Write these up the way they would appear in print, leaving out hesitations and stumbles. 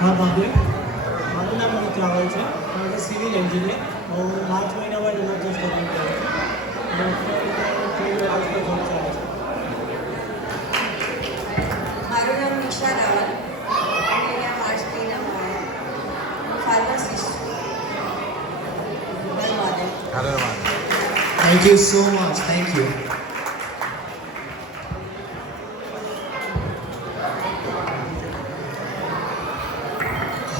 हाँ भाभी મારું નામ અમિત રાવલ છે હું સિવિલ એન્જિનિયર હું માર્ચ મહિનામાં ઇમરજન્સ સ્ટડી કરું છું આજનો જોબ ચાલે છે મારું નામ નિશા રાવલ અને અહીંયા માર્ચ મહિનામાં pharmacist thank you so much thank you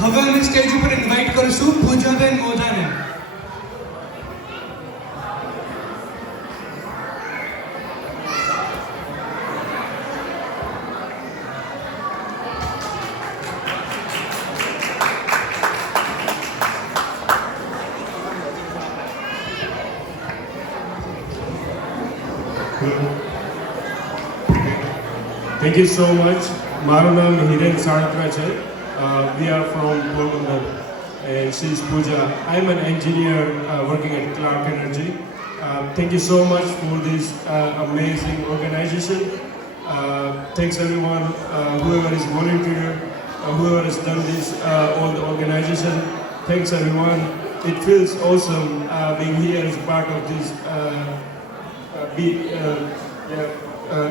હવે અમે સ્ટેજ ઉપર ઇન્વાઇટ કરીશું પૂજાબેન મોદાને Thank you so much. મારું નામ હિરેન સાળત્રા છે. We are from Porbandar and she's Pooja. I'm an engineer working at Clark Energy. Thank you so much for this amazing organization. Thanks everyone, whoever is volunteer, whoever has done this, all the organization. Thanks everyone. It feels awesome being here as part of this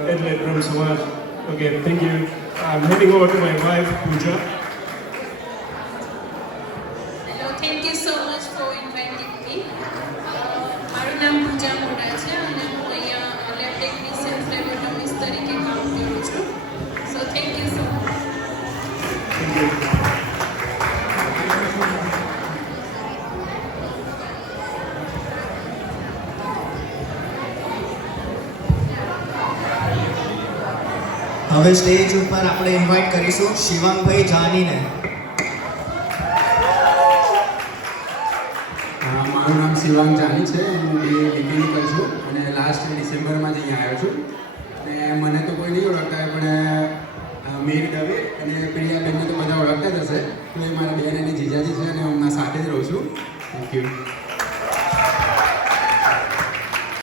Adelaide Brahma Samaj. Okay, thank you. I'm heading over to my wife, Pooja. Hello, thank you so much for inviting me. મારું નામ પૂજા મોડા છે અને હું અહીંયા lab technician laboratories તરીકે કામ કરું છું. So thank you so much. Thank you. હવે સ્ટેજ ઉપર આપણે ઇન્વાઇટ કરીશું શિવમભાઈ જાનીને મારું નામ શિવાંગ જાની છે હું મિકેનિકલ છું અને લાસ્ટ ડિસેમ્બરમાં જ અહીંયા આવ્યો છું અને મને તો કોઈ નહીં ઓળખતા પણ મેર દવે અને પ્રિયાબેનને તો બધા ઓળખતા જ હશે તો એ મારા બેન અને જીજાજી છે અને હું એમના સાથે જ રહું છું થેન્ક યુ